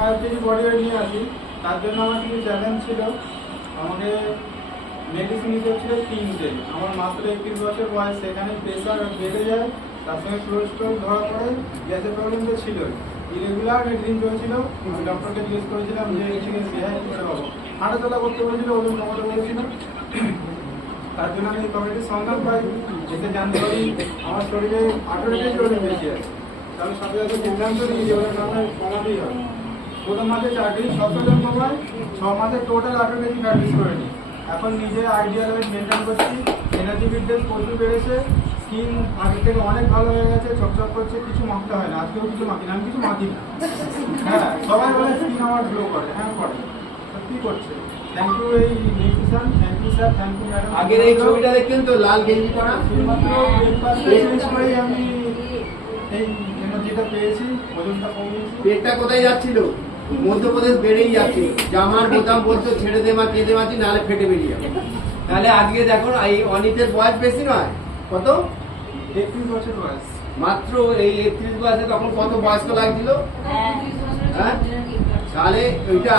5 KG body weight নিয়ে আসি। তার জন্য আমার কিছু চ্যালেঞ্জ ছিল। আমাকে মেডিসিন নিতে হচ্ছিল 3টে। আমার মাত্র 31 বছর বয়স, সেখানে প্রেশার বেড়ে যায়, তার সঙ্গে কোলেস্ট্রল ধরা পড়ে, গ্যাসের প্রবলেম তো ছিলই। ইরেগুলার মেডিসিন চলছিল। আমি ডক্টরকে জিজ্ঞেস করেছিলাম যে এই থেকে রেহাই কী করে পাবো। হাঁটাচলা করতে বলেছিল, ওজন কমাতে বলেছিল। তার জন্য আমি কমিটির সন্ধান পাই, এতে জানতে পারি আমার শরীরে 18 কেজি ওজন বেশি আছে। তাহলে সাথে সাথে সিদ্ধান্ত নিই যে ওটা আমার কমাতেই হবে। প্রথম মাসে 4 কেজি 7 জন কমায়, 6 মাসে টোটাল 18 কেজি প্র্যাকটিস করে নিই। এখন নিজে আইডিয়াল ওয়েট মেনটেন করছি, এনার্জি ফিটনেস প্রচুর বেড়েছে, স্কিন আগের থেকে অনেক ভালো হয়ে গেছে, চকচক করছে, কিছু মাখতে হয় না। আজকেও কিছু মাখি না, আমি কিছু মাখি না। হ্যাঁ, সবাই বলে স্কিন আমার গ্লো করে, হ্যাঁ করে, সত্যি করছে। থ্যাংক ইউ এই nutrition, thank you sir, thank you madam. আগের এই ছবিটা দেখছেন তো, লাল গেঞ্জি পরা, শুধুমাত্র ব্রেকফাস্ট চেঞ্জ করেই আমি এই এনার্জিটা পেয়েছি, ওজনটা কমিয়েছি। পেটটা কোথায় যাচ্ছিল? মধ্যপ্রদেশ বেড়েই যাচ্ছে। জামার বোতাম বলতো ছেড়ে দে মা, কেঁদে মাছি, নাহলে ফেটে বেরিয়ে যাবে। তাহলে আজকে দেখো এই অনিতের বয়স বেশি নয়, কত? 31 বছর বয়স। মাত্র এই 31 বয়সে তখন কত বয়স্ক লাগছিল? হ্যাঁ, তাহলে ওইটা